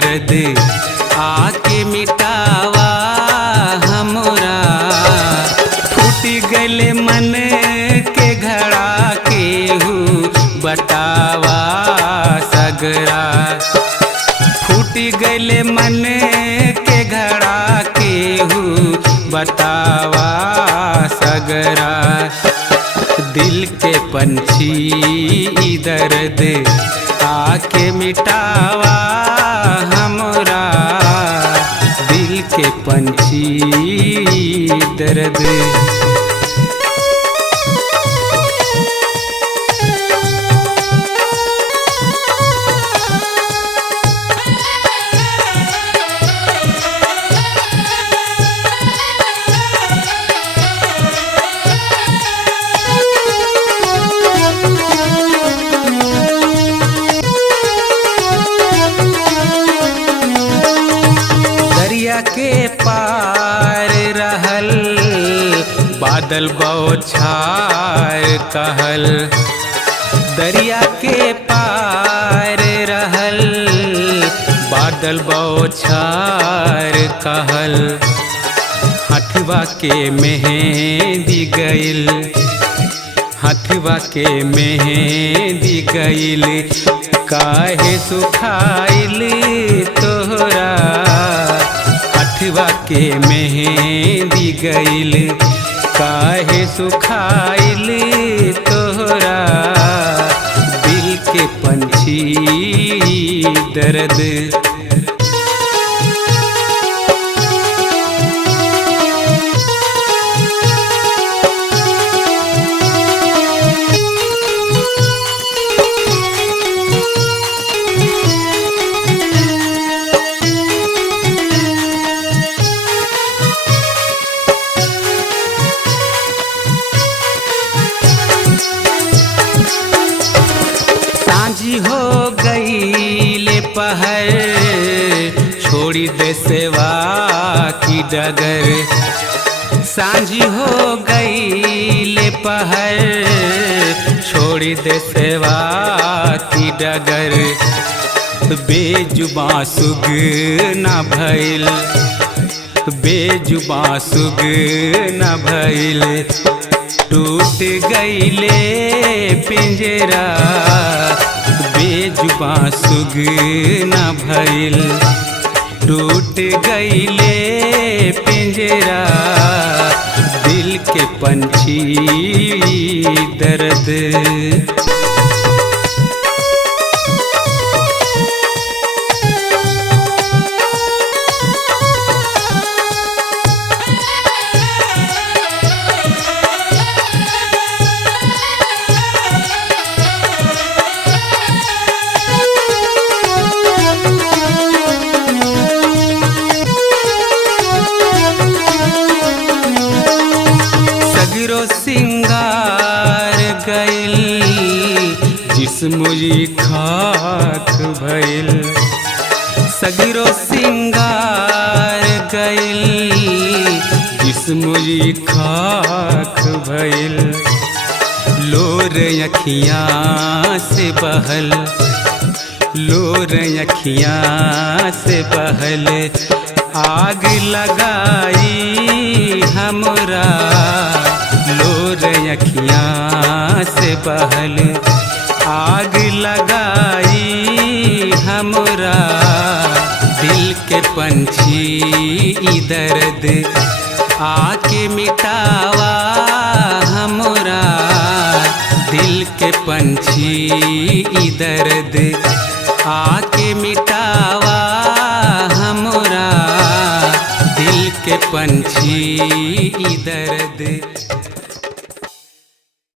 दर्द आके मिटावा हमरा। फूट गले मन के घड़ा केहू बतावा सगरा। फूट गले मन के घड़ा केहू बतावा सगरा। दिल के पंछी दर्द आके मिटावा हमरा। दिल के पंछी दर्द। दरिया के पार रहल बादल बौछार कहल। दरिया के पार रहल बादल बौछार कहल। हथवा के मेहंदी गइल, हथवा के मेहंदी गइल। काहे सुखाइल तोहरा हथवा के मेहंदी गइल। काहे सुखाइल तोहरा दिल के पंछी दर्द। सांझी हो गई पहर छोड़ी दे सेवा की डगर। सांझी हो गई पहर छोड़ी दे सेवा की डगर। बेजुबां सुग न भइल, बेजुबां सुग न भइल। टूट गईले पिंजरा बेजुबां सुग न भइल। टूट गईले पिंजरा दिल के पंछी दर्द। सगरो सिंगार गइल जिस्मुई खाक भइल। सगरो सिंगार गइल जिस्मुई खाक भइल। लोर अखियाँ से बहल, लोर अखियाँ से बहल। आग लगाई हमरा लोर अखियाँ से बहल। आग लगाई हमरा दिल के पंछी दर्द आके मिटावा हमरा। दिल के पंछी दर्द आके मिटावा हमरा। दिल के पंछी